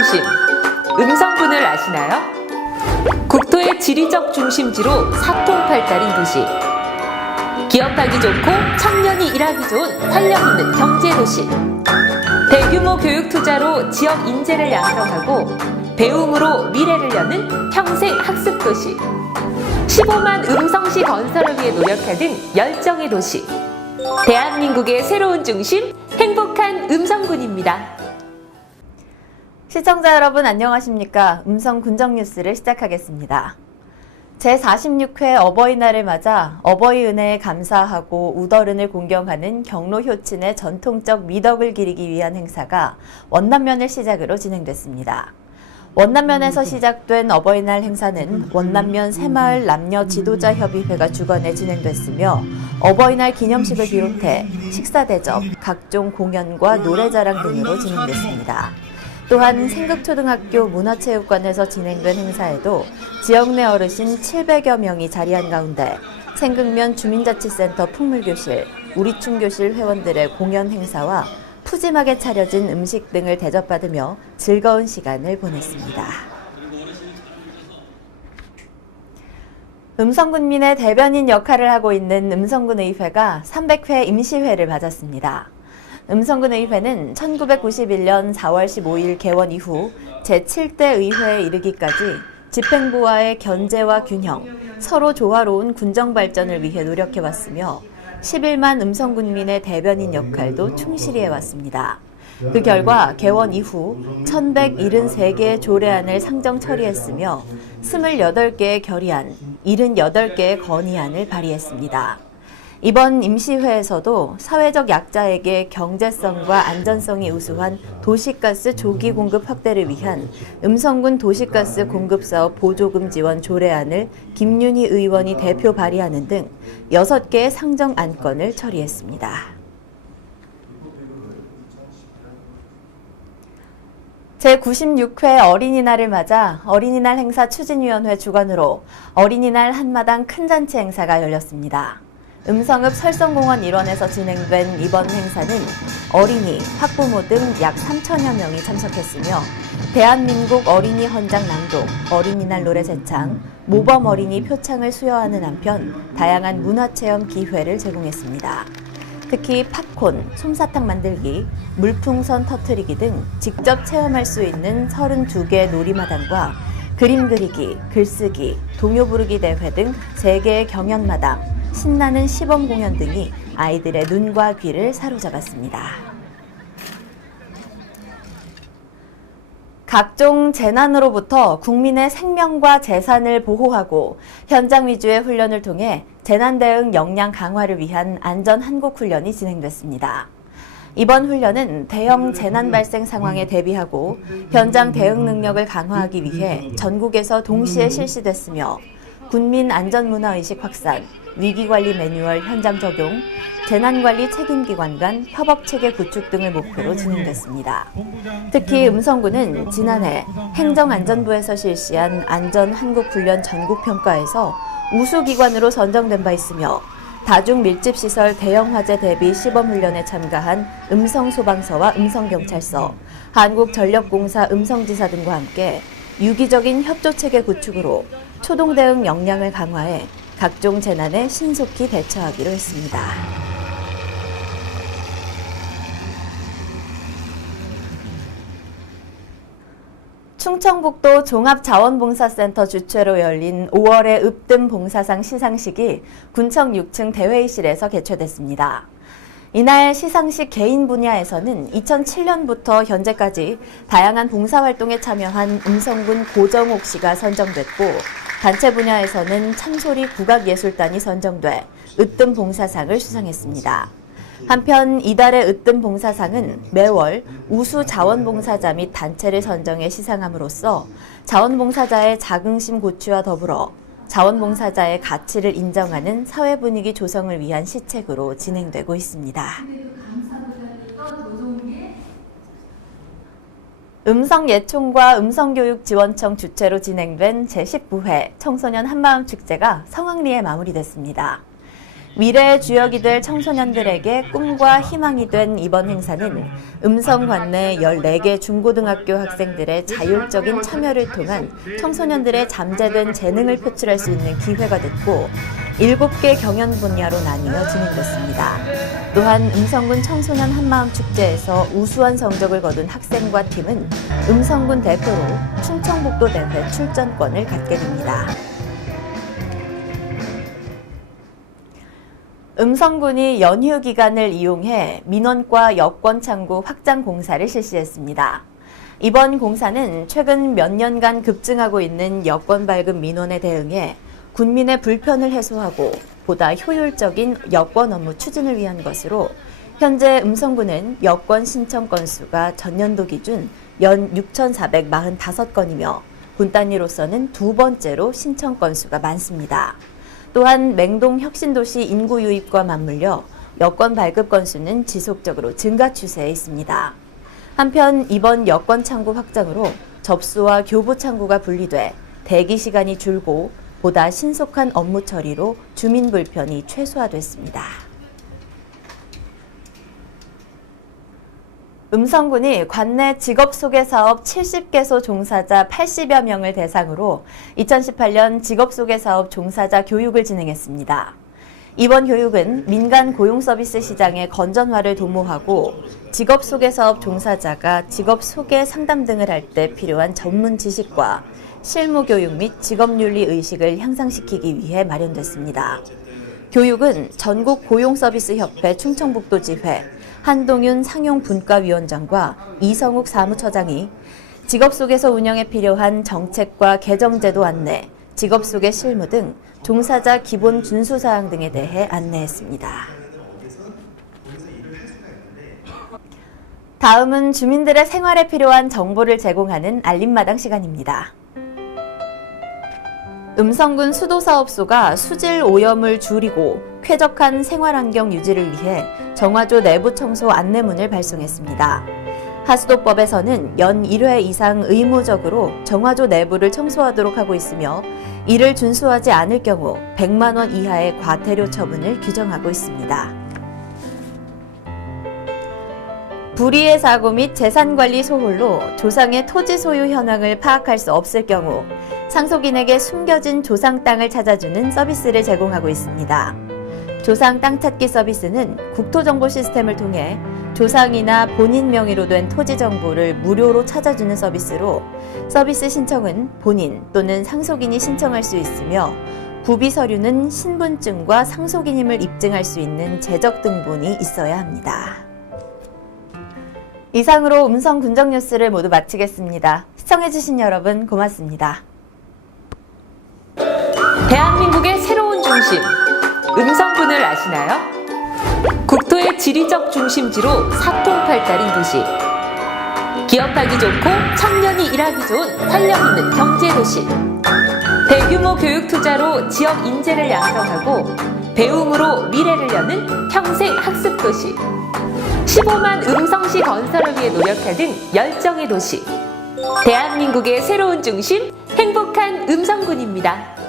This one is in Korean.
중심, 음성군을 아시나요? 국토의 지리적 중심지로 사통팔달인 도시. 기업하기 좋고 청년이 일하기 좋은 활력 있는 경제도시. 대규모 교육 투자로 지역 인재를 양성하고 배움으로 미래를 여는 평생 학습도시. 15만 음성시 건설을 위해 노력하는 열정의 도시. 대한민국의 새로운 중심, 행복한 음성군입니다. 시청자 여러분 안녕하십니까? 음성군정뉴스를 시작하겠습니다. 제46회 어버이날을 맞아 어버이 은혜에 감사하고 우더른을 공경하는 경로 효친의 전통적 미덕을 기리기 위한 행사가 원남면을 시작으로 진행됐습니다. 원남면에서 시작된 어버이날 행사는 원남면 새마을 남녀 지도자 협의회가 주관해 진행됐으며 어버이날 기념식을 비롯해 식사 대접, 각종 공연과 노래자랑 등으로 진행됐습니다. 또한 생극초등학교 문화체육관에서 진행된 행사에도 지역 내 어르신 700여 명이 자리한 가운데 생극면 주민자치센터 풍물교실, 우리충교실 회원들의 공연 행사와 푸짐하게 차려진 음식 등을 대접받으며 즐거운 시간을 보냈습니다. 음성군민의 대변인 역할을 하고 있는 음성군의회가 300회 임시회를 맞았습니다. 음성군의회는 1991년 4월 15일 개원 이후 제7대 의회에 이르기까지 집행부와의 견제와 균형, 서로 조화로운 군정 발전을 위해 노력해왔으며 11만 음성군민의 대변인 역할도 충실히 해왔습니다. 그 결과 개원 이후 1173개의 조례안을 상정 처리했으며 28개의 결의안, 78개의 건의안을 발의했습니다. 이번 임시회에서도 사회적 약자에게 경제성과 안전성이 우수한 도시가스 조기 공급 확대를 위한 음성군 도시가스 공급사업 보조금 지원 조례안을 김윤희 의원이 대표 발의하는 등 6개의 상정 안건을 처리했습니다. 제96회 어린이날을 맞아 어린이날 행사 추진위원회 주관으로 어린이날 한마당 큰 잔치 행사가 열렸습니다. 음성읍 설성공원 일원에서 진행된 이번 행사는 어린이, 학부모 등 약 3천여 명이 참석했으며 대한민국 어린이 헌장 낭독, 어린이날 노래 제창, 모범 어린이 표창을 수여하는 한편 다양한 문화체험 기회를 제공했습니다. 특히 팝콘, 솜사탕 만들기, 물풍선 터트리기 등 직접 체험할 수 있는 32개 놀이마당과 그림 그리기, 글쓰기, 동요 부르기 대회 등 3개의 경연마당, 신나는 시범 공연 등이 아이들의 눈과 귀를 사로잡았습니다. 각종 재난으로부터 국민의 생명과 재산을 보호하고 현장 위주의 훈련을 통해 재난 대응 역량 강화를 위한 안전 한국 훈련이 진행됐습니다. 이번 훈련은 대형 재난 발생 상황에 대비하고 현장 대응 능력을 강화하기 위해 전국에서 동시에 실시됐으며 군민 안전문화의식 확산, 위기관리 매뉴얼 현장 적용, 재난관리 책임기관 간 협업체계 구축 등을 목표로 진행됐습니다. 특히 음성군은 지난해 행정안전부에서 실시한 안전한국훈련 전국평가에서 우수기관으로 선정된 바 있으며 다중밀집시설 대형화재 대비 시범훈련에 참가한 음성소방서와 음성경찰서, 한국전력공사 음성지사 등과 함께 유기적인 협조체계 구축으로 초동대응 역량을 강화해 각종 재난에 신속히 대처하기로 했습니다. 충청북도 종합자원봉사센터 주최로 열린 5월의 으뜸봉사상 시상식이 군청 6층 대회의실에서 개최됐습니다. 이날 시상식 개인 분야에서는 2007년부터 현재까지 다양한 봉사활동에 참여한 음성군 고정옥 씨가 선정됐고 단체 분야에서는 참소리 국악예술단이 선정돼 으뜸봉사상을 수상했습니다. 한편 이달의 으뜸봉사상은 매월 우수 자원봉사자 및 단체를 선정해 시상함으로써 자원봉사자의 자긍심 고취와 더불어 자원봉사자의 가치를 인정하는 사회 분위기 조성을 위한 시책으로 진행되고 있습니다. 음성예총과 음성교육지원청 주최로 진행된 제19회 청소년 한마음 축제가 성황리에 마무리됐습니다. 미래의 주역이 될 청소년들에게 꿈과 희망이 된 이번 행사는 음성 관내 14개 중고등학교 학생들의 자율적인 참여를 통한 청소년들의 잠재된 재능을 표출할 수 있는 기회가 됐고 7개 경연 분야로 나뉘어 진행됐습니다. 또한 음성군 청소년 한마음 축제에서 우수한 성적을 거둔 학생과 팀은 음성군 대표로 충청북도 대회 출전권을 갖게 됩니다. 음성군이 연휴 기간을 이용해 민원과 여권 창구 확장 공사를 실시했습니다. 이번 공사는 최근 몇 년간 급증하고 있는 여권 발급 민원에 대응해 군민의 불편을 해소하고 보다 효율적인 여권 업무 추진을 위한 것으로 현재 음성군은 여권 신청 건수가 전년도 기준 연 6,445건이며 군 단위로서는 두 번째로 신청 건수가 많습니다. 또한 맹동 혁신도시 인구 유입과 맞물려 여권 발급 건수는 지속적으로 증가 추세에 있습니다. 한편 이번 여권 창구 확장으로 접수와 교부 창구가 분리돼 대기 시간이 줄고 보다 신속한 업무 처리로 주민 불편이 최소화됐습니다. 음성군이 관내 직업소개사업 70개소 종사자 80여 명을 대상으로 2018년 직업소개사업 종사자 교육을 진행했습니다. 이번 교육은 민간 고용서비스 시장의 건전화를 도모하고 직업소개사업 종사자가 직업소개 상담 등을 할 때 필요한 전문 지식과 실무교육 및 직업윤리 의식을 향상시키기 위해 마련됐습니다. 교육은 전국 고용서비스협회 충청북도지회 한동윤 상용분과위원장과 이성욱 사무처장이 직업소개서 운영에 필요한 정책과 개정제도 안내, 직업소개 실무 등 종사자 기본 준수사항 등에 대해 안내했습니다. 다음은 주민들의 생활에 필요한 정보를 제공하는 알림마당 시간입니다. 음성군 수도사업소가 수질 오염을 줄이고 쾌적한 생활환경 유지를 위해 정화조 내부 청소 안내문을 발송했습니다. 하수도법에서는 연 1회 이상 의무적으로 정화조 내부를 청소하도록 하고 있으며 이를 준수하지 않을 경우 100만 원 이하의 과태료 처분을 규정하고 있습니다. 불의의 사고 및 재산관리 소홀로 조상의 토지 소유 현황을 파악할 수 없을 경우 상속인에게 숨겨진 조상 땅을 찾아주는 서비스를 제공하고 있습니다. 조상 땅 찾기 서비스는 국토정보 시스템을 통해 조상이나 본인 명의로 된 토지 정보를 무료로 찾아주는 서비스로 서비스 신청은 본인 또는 상속인이 신청할 수 있으며 구비 서류는 신분증과 상속인임을 입증할 수 있는 재적 등본이 있어야 합니다. 이상으로 음성 군정 뉴스를 모두 마치겠습니다. 시청해주신 여러분 고맙습니다. 대한민국의 새로운 중심, 음성군을 아시나요? 국토의 지리적 중심지로 사통팔달인 도시. 기업하기 좋고 청년이 일하기 좋은 활력 있는 경제도시. 대규모 교육 투자로 지역 인재를 양성하고 배움으로 미래를 여는 평생 학습도시. 15만 음성시 건설을 위해 노력하는 열정의 도시. 대한민국의 새로운 중심, 행복한 음성군입니다.